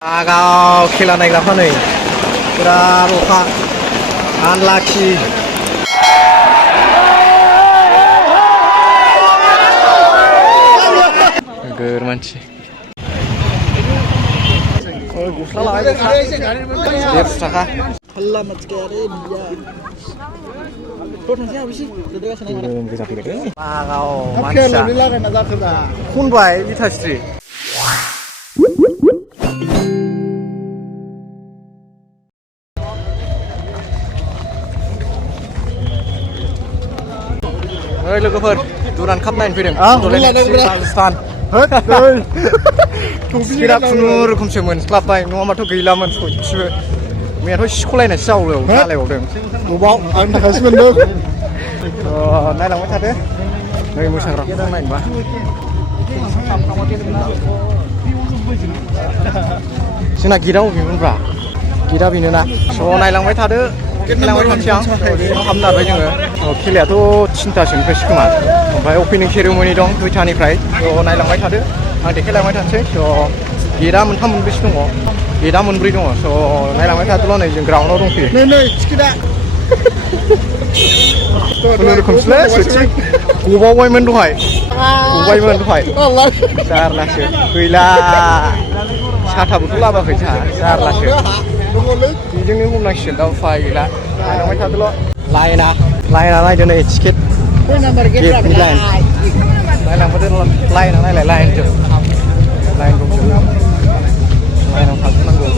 Agaw खेला नायग्राफ्रा नै बिराद अखा आनलाखि नोगोर मानसि गस्ला लाबाय गस्ला 150 थाखा थाल्ला मानसि गैया रे बिया थांसै हाबैसै गोजा फैदो आगाव मानसिया खनबाय बिथास्रि Hey, logofer, Durand Cup 9 fidem. Pakistan. Kira punur kumsemen club bay, no amato gila man schibe. Me ato sekolahnya sawo, kale odeng. Ubau, am takasmen do. Oh, nai lang thade. Nai musangra kong nai ba. Sina gira ubin bra. Gira binuna. So nai lang thade. खेलायाव थांसै आं हाबनो नारबाय जोङो खेलायाथ' 3थासोनिफ्राय सिखोमा ओमफ्राय opening ceremony दं 2थानिफ्राय नायलांबाय थादो आं देखायलांबाय थानोसै स' गेटआ मोनथाम मोनब्रैसो दङ गेटआ मोनब्रै दङ स' नायलांबाय थादोल' नै जों ग्राउन्डआव दंफैयो नै टिकेटआ खुनुरुखुमसोलै सुइथिं गबावबायमोन दहाय जारलासो गैला साथाबोथ' लाबोआखै जारलासो बेजोंनो हमनांसिगोन दा उफाय गैला नायलांबाय थादोल' लाइना नायदो नै टिकेट गेटनि लाइन नायलांबाय लाइना नायलाय लाइनजों लाइन दंजोबो लाइनाव थांजोबनांगौ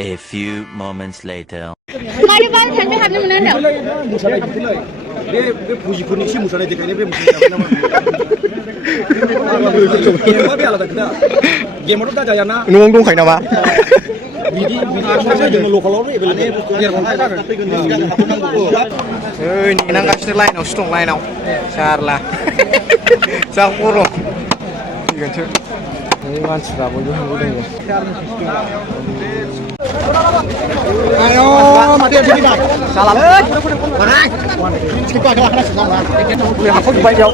A few moments later. मानो बाल थांनो हाबनो मोना होनदों बे फुजिफोरनि एसे मोसानाय देखायनाय बे मोसानाय नामा गेमा बे आलादा खोथा गेमाथ' दा जायाना न'आवनो दंखायो नामा बिदि जोङो लकालाव एभेलेबेल ओइ नेनांगासिनो लाइनावसो दं लाइनाव जारला जा गरम फैगोनसो नै मानसिफ्रा बयबो होंगो ayo mati sini Pak salah barang kita ada sama boleh masuk di baik jauh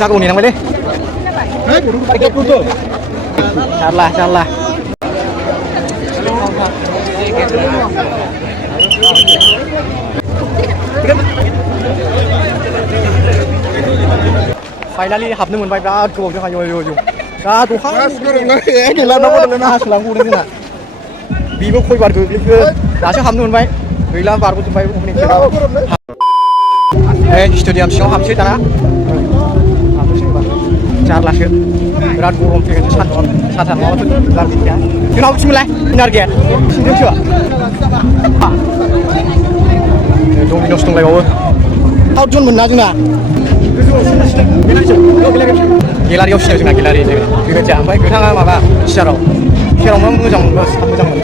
jago nih namanya deh pakai putu salah finally habno मोनबाय बिराद गोबाव जों आयो दा दखा गैला नामा ना हासलांगौ जोंना बिबो खयबार गोग्लैखो दासो हाबनो मोनबाय गैला बारग'जोबबाय अपेनिं खेलाव स्टेडियाम सिङाव हाबसै दाना हाबनोसै जारलासो बिराद गरम फैगोन साथा नङाबाथ' बार गैया जोंनाव बिथिंलाय इनार गेट सिंजोंसो डमिनस दंलायबावो आउटजन मोनना जोंना गेलारियाव सिनाय जोंना गेलारि फैगोन जोंहा ओमफ्राय गोथाङा माबा सियाराव मोजां मोनो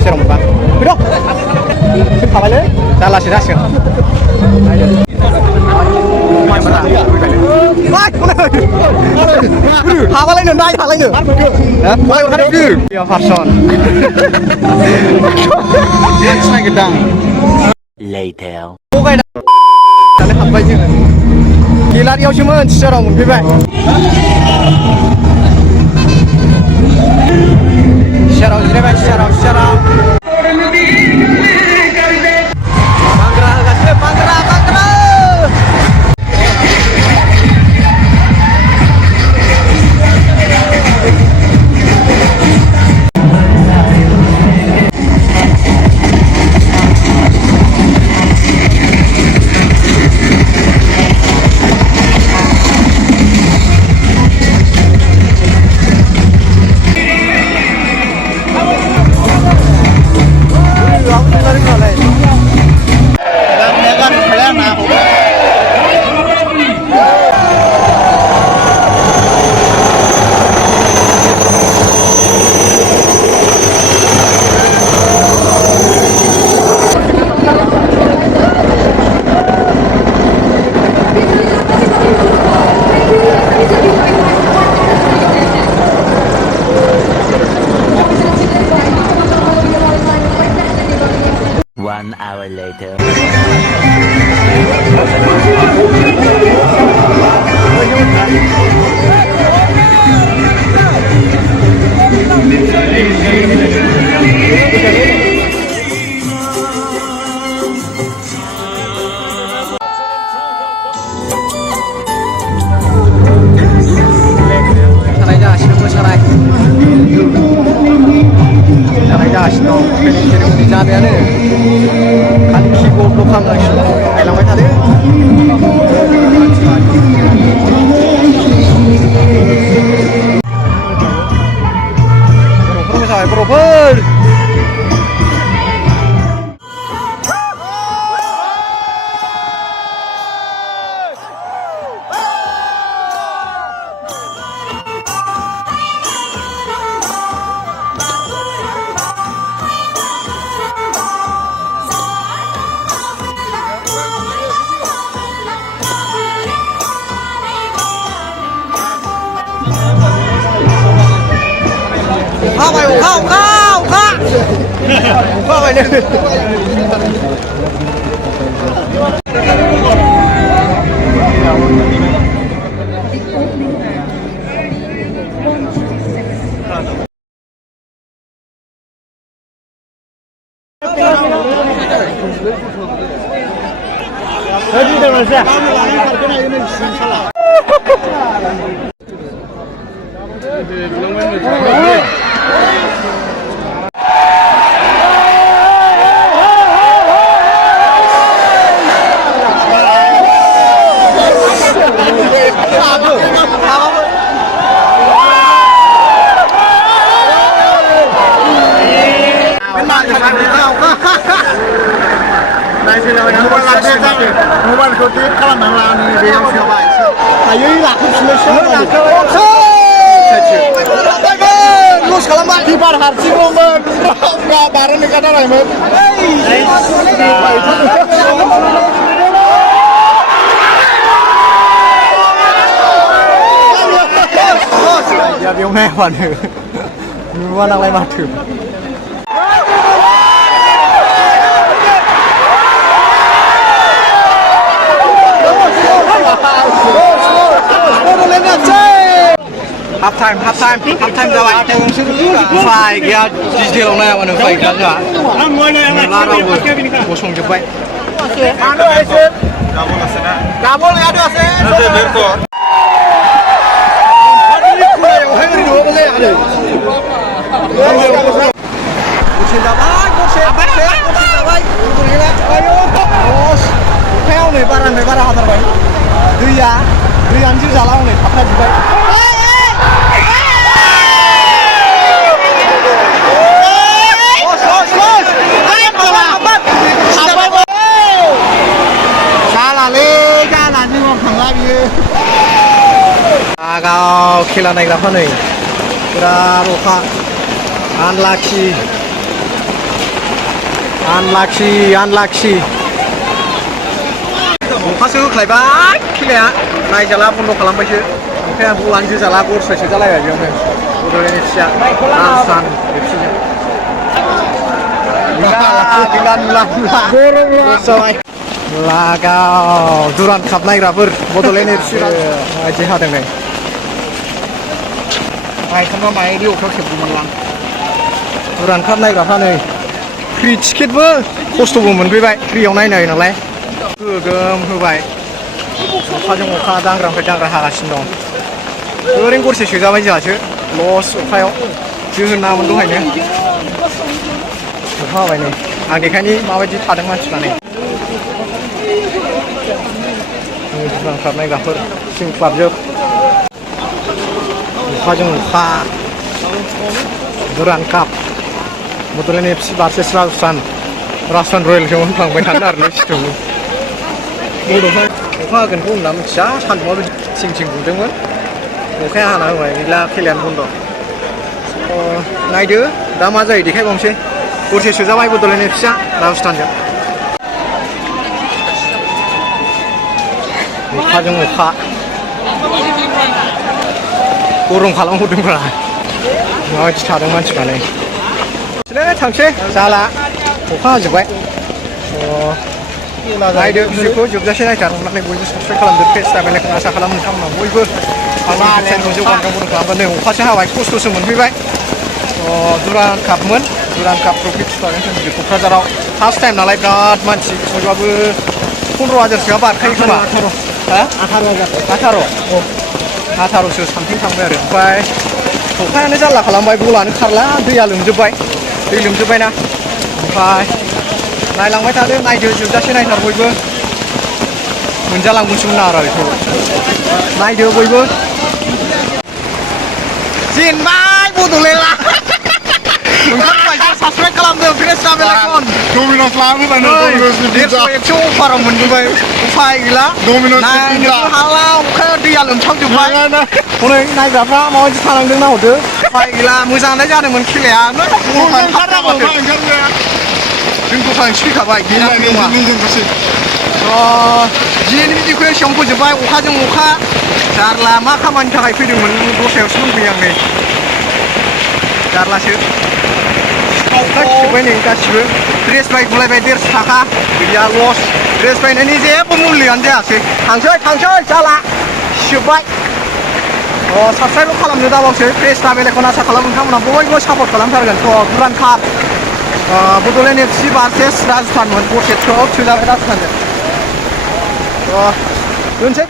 सियाराव मोनबा फैद' थाबायलै जारलासो जासिगोन हाबालायनो नायहालायनो पारसन नागिरदां Later. हाबबाय जोङो गेलारियावसोमोन सियाराव मोनफैबाय सियाराव जिरायबाय सियाराव बांग्रा होगासिनो बांग्रा hour later. जागासिनो दं ओंखायनो सेरेमनि जाबायानो खान्थि गल खालामगासिनो दं गायलांबाय थादो बर'फोर मोसाबाय बर'फोर Okha vậy nè đi đâu rồi mobile ko tip kalan lang ni dia siapa ayo lah selesai lus kalamat di bar harci ngomong nggak bareng nih kata Raymond ya biong nghe hoàn thử mua năng lại mà thử half time ra vậy phải kia đi lòng này mà nó phải cả cả là đâu rồi bổ sung cho vậy Kabul ya ada sih nanti berko theo này bara hazar bay दै आंजि जाला हनै थाबथा जोबबाय जाला जों थांला बियो आगाव खेला नायग्राफ्रा नै बिराद अखा आनलाखि अखासो होख्लायबाय खेलाया नायजाला बन्द खालामबायसो ओमफ्राय आं बल आंजि जाला गरसायसो जालायबाय बेयावनो बड'लेण्ड एफसिया राजस्थान एफसिजों लागाव दुरान्ड काप नायग्राफोर बड'लेण्ड एफसि माबायदि हादों नै माइखांबा माइदि अखायाव खेबगौमोनलां दुरान्ड काप नायग्राफ्रा नै फ्रि टिकेटबो खस्थ'बो मोनफैबाय फ्रियाव नायनाय नालाय गोगोम होबाय अखाजों अखा दांग्रानिफ्राय दांग्रा हागासिनो दं ओरैनो गरसे सोजाबाय जोंहासो लस अखायाव जोहोन नामोन दहायनो अखा हाबाय नै आं देखायनि माबायदि थादों मानसिफ्रा नै दुरान्ड काप नायग्राफोर टिम क्लाबजों अखाजों अखा दुरान्ड काप बड'लेण्ड एफसि भार्सेस राजस्थान रयेलखौ होनफ्लांबाय थादों आरो सिटुआव बड'फोर अखा हागोनखौ होनना मिथिया सान्दुंआ थिं बुदोंमोन अखाया हाना होबाय गैला खेलायानो बन्द नायदो दा मा जायो देखायबावनोसै गरसे सोजाबाय बड'लेण्ड एफसिया राजस्थानजों अखाजों अखा गरम खालामहरदोंब्रा माबायदि थादों मानसिफ्रालाय थांसै जाला अखा हाजोब्बाय नायदो भिडिअखौ जोबजासे नायथार अननानै बयबो साबसक्राइब खालामदो पेज दाबायनायखौ आसा खालामो नोंथांमोना बयबो आंनि चेनेलखौ जौगानायखौ खालामगोन नै अखासो हाबाय खस्थ'सो मोनफैबाय दुरान्ड कापमोन दुरान्ड काप ट्रफि 2020 क'क्राझाराव फार्स्ट टाइम नालाय बिराद मानसि बयबाबो 15,000सोआ बारखायो खोमा 18,000सो सामथिं थांबाय आरो ओमफ्राय अखायानो जारला खालामबाय बलानो खारला दैया लोमजोब्बाय दै लोमजोब्बायना ओमफ्राय नायलांबाय थादो नायदो जोबजासे नायथार बयबो मोनजालांगौसोमोन आरो बेखौ नायदो बयबो जेनबाय बड'लेण्डआ ओंखारबायसो साबसक्राइब खालामदो प्रेस जाबेलाखन डमिन'स लाबोबानो डमिन'स 100 अफाराव मोनबोबाय उफाय गैला नायनोबो हाला अखाया दैया लोमसावजोब्बाय हनै नायग्राफ्रा माबायदि थानांदों नाहरदो उफाय गैला मोजाङानो जादोंमोन खेलाया जों दखानसो फैखाबाय गैया नङा जिएनबि दिखौ एसेयावनो फोजोब्बाय अखाजों अखा जारला मा खामानिनि थाखाय फैदोंमोन दस्रायावसो दंफैयो आं नै जारलासो सिखावजोब्बाय नै गासिबो ड्रेस बायगुलायबाय 150 थाखा गैया लस ड्रेस बायनायनि जेबो मुल्यआनो जायासै थांसै जाला जोब्बाय साबस्क्राइब खालामनो दाबावसो प्रेस दाबेलेखौ आसा खालामो नोंथांमोना बयबो सापर्ट खालामथारगोन दुरान्ड काप बड'लेण्ड FC भार्सेस राजस्थानमोन गरसे थोजाबाय राजस्थानजों दोनसै